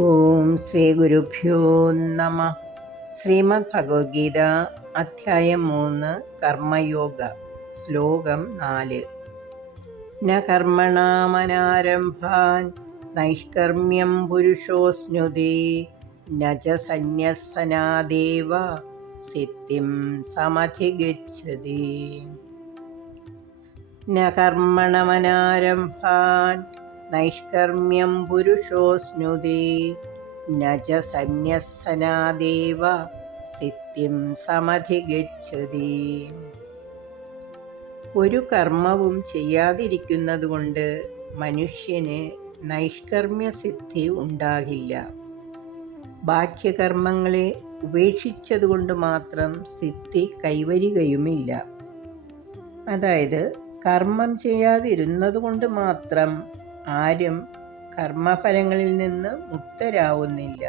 ഓം ശ്രീ ഗുരുഭ്യോ നമ. ശ്രീമദ് ഭഗവത്ഗീത അധ്യായം 3 കർമ്മയോഗ ശ്ലോകം 4. ന കർമ്മണാമനാരംഭാൻ നൈഷ്കർമ്മ്യം പുരുഷോസ്നുതേ ന ച സന്യസ്സനാദേവ സിദ്ധിം സമധിഗച്ഛതി. ന കർമ്മണമനാരംഭാൻ നൈഷ്കർമ്മ്യം പുരുഷോസ്നുതേ ന ച സന്യസ്സനാദേവ സിദ്ധിം സമധിഗച്ഛതി. ഒരു കർമ്മവും ചെയ്യാതിരിക്കുന്നതുകൊണ്ട് മനുഷ്യന് നൈഷ്കർമ്മ്യസിദ്ധി ഉണ്ടാകില്ല. ബാഹ്യകർമ്മങ്ങളെ ഉപേക്ഷിച്ചതുകൊണ്ട് മാത്രം സിദ്ധി കൈവരികയുമില്ല. അതായത് കർമ്മം ചെയ്യാതിരുന്നതുകൊണ്ട് മാത്രം ആരും കർമ്മഫലങ്ങളിൽ നിന്ന് മുക്തരാവുന്നില്ല.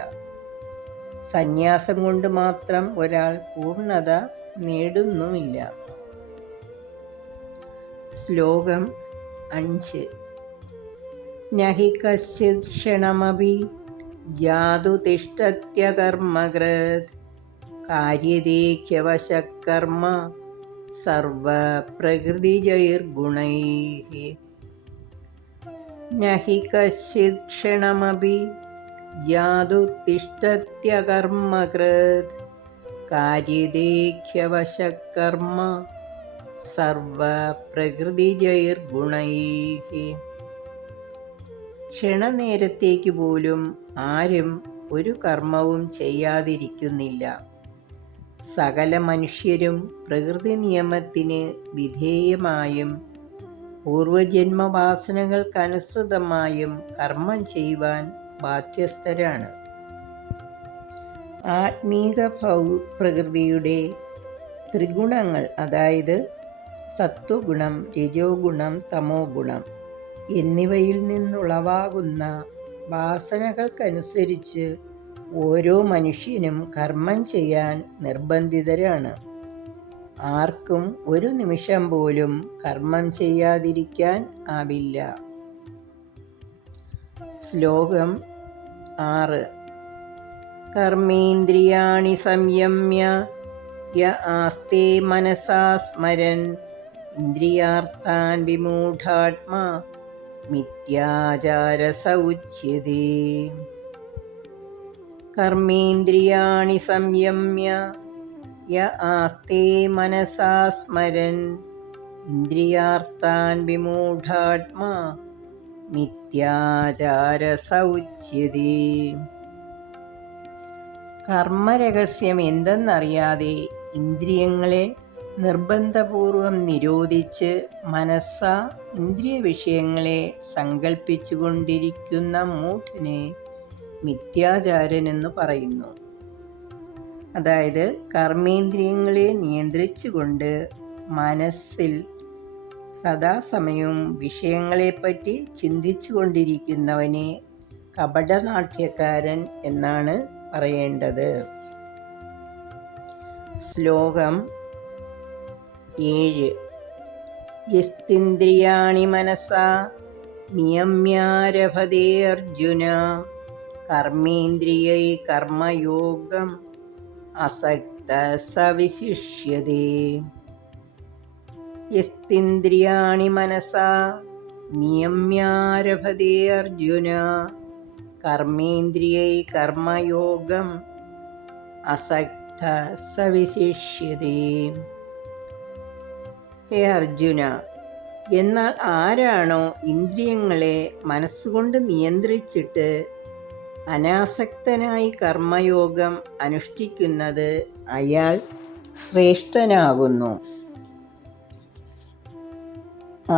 സന്യാസം കൊണ്ട് മാത്രം ഒരാൾ പൂർണ്ണത നേടുന്നുമില്ല. ശ്ലോകം 5. നഹി കശ്ചിത് ക്ഷണമപി ജാതു തിഷ്ഠത്യകർമ്മകൃത് കാര്യദേഹ്യവശഃ കർമ്മ സർവപ്രകൃതിജൈർഗുണൈഃ. നഹി കശ്ചിത് ക്ഷണമപി ജാതു തിഷ്ഠത്യകർമ്മകൃത് കാര്യദേഹ്യവശഃ കർമ്മ സർവപ്രകൃതിജൈർഗുണൈഃ. ക്ഷണനേരത്തേക്ക് പോലും ആരും ഒരു കർമ്മവും ചെയ്യാതിരിക്കുന്നില്ല. സകല മനുഷ്യരും പ്രകൃതി നിയമത്തിന് വിധേയമായും പൂർവജന്മവാസനകൾക്കനുസൃതമായും കർമ്മം ചെയ്യുവാൻ ബാധ്യസ്ഥരാണ്. ആത്മീക പ്രകൃതിയുടെ ത്രിഗുണങ്ങൾ, അതായത് സത്വഗുണം, രജോ ഗുണം, തമോ ഗുണം എന്നിവയിൽ നിന്നുളവാകുന്ന വാസനകൾക്കനുസരിച്ച് ഓരോ മനുഷ്യനും കർമ്മം ചെയ്യാൻ നിർബന്ധിതരാണ്. ആർക്കും ഒരു നിമിഷം പോലും കർമ്മം ചെയ്യാതിരിക്കാൻ ആവില്ല. ശ്ലോകം 6. കർമ്മേന്ദ്രിയാണി സംയമ്യ യ ആസ്തേ മനസാ സ്മരൻ ഇന്ദ്രിയാർത്ഥാൻ വിമൂഢാത്മാ മിഥ്യാചാരസ ഉച്യതേ. കർമ്മേന്ദ്രിയാണി സംയമ്യ യ ആസ്തേ മനസാ സ്മരൻ ഇന്ദ്രിയാർത്ഥാൻ വിമൂഢാത്മാ മിഥ്യാചാരസ ഉച്യതേ. കർമ്മരഹസ്യം എന്തെന്നറിയാതെ ഇന്ദ്രിയങ്ങളെ നിർബന്ധപൂർവം നിരോധിച്ച് മനസ്സ ഇന്ദ്രിയ വിഷയങ്ങളെ സങ്കൽപ്പിച്ചുകൊണ്ടിരിക്കുന്ന മൂഢനെ മിഥ്യാചാരനെന്ന് പറയുന്നു. അതായത് കർമ്മേന്ദ്രിയങ്ങളെ നിയന്ത്രിച്ചുകൊണ്ട് മനസ്സിൽ സദാസമയവും വിഷയങ്ങളെപ്പറ്റി ചിന്തിച്ചു കൊണ്ടിരിക്കുന്നവനെ കപടനാട്യക്കാരൻ എന്നാണ് പറയേണ്ടത്. ശ്ലോകം 7. യസ്തിന്ദ്രിയാണി മനസാ നിയമ്യാരഭതേ അർജുന കർമ്മേന്ദ്രിയൈ കർമ്മയോഗം അസക്തഃ സ വിശിഷ്യതേ. യസ്തിന്ദ്രിയാണി മനസാ നിയമ്യാരഭതേ അർജുന കർമ്മേന്ദ്രിയൈ കർമ്മയോഗം അസക്തഃ സ വിശിഷ്യതേ. ഹേ അർജുന, എന്നാൽ ആരാണോ ഇന്ദ്രിയങ്ങളെ മനസ്സുകൊണ്ട് നിയന്ത്രിച്ചിട്ട് അനാസക്തനായി കർമ്മയോഗം അനുഷ്ഠിക്കുന്നത് അയാൾ ശ്രേഷ്ഠനാകുന്നു.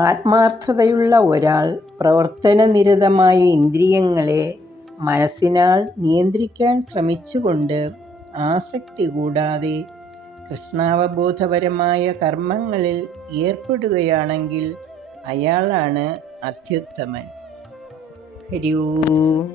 ആത്മാർത്ഥതയുള്ള ഒരാൾ പ്രവർത്തനനിരതമായ ഇന്ദ്രിയങ്ങളെ മനസ്സിനാൽ നിയന്ത്രിക്കാൻ ശ്രമിച്ചുകൊണ്ട് ആസക്തി കൂടാതെ കൃഷ്ണാവബോധപരമായ കർമ്മങ്ങളിൽ ഏർപ്പെടുകയാണെങ്കിൽ അയാളാണ് അത്യുത്തമൻ. ഹരി ഓം.